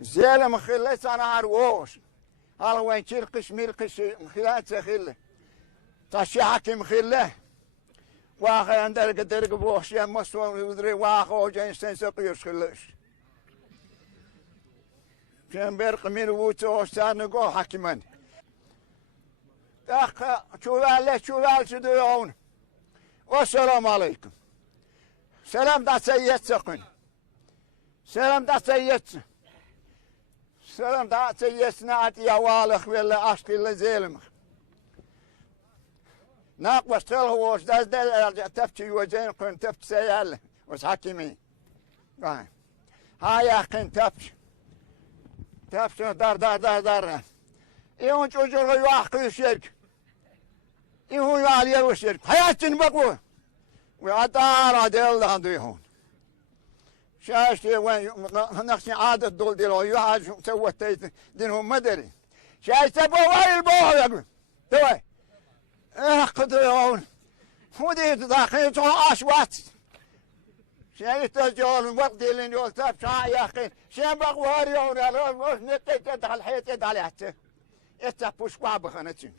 زيلة مخلة أنا عروش على وين تلقش ملقش مخلات خلة تشيحك مخلة واخي عندك درق بوش يا مصور ودري واخو جاي سنسقيش خلش كان برق من ووتو سانقو حكمان داخ شوال شديون والسلام عليكم سلام دا سيد سقن سلام دا سيد سلام دا سيد نعت يا والخ ولا أشكي لزيلمخ ناقوش تلهوش دا تفتي وجين قن تفت سيال وش حكيمين هاي أخين تفت دار إيهون شجر يواحق الشرك إيهون يعلي الشرك حياتين بقوة وعطار عدل عندهم شاشتي وين نخشي عادة دول دلو يوحد سوت دينهم مدري شاشتي بوهاي البوه يقول توي قدرون ودي تداخل أشوات شاشتي جول وقت اللي يقول تبشع يا أخي شين بقواري ولا نتيجة على الحيط على حتى يتبوش قابخنتين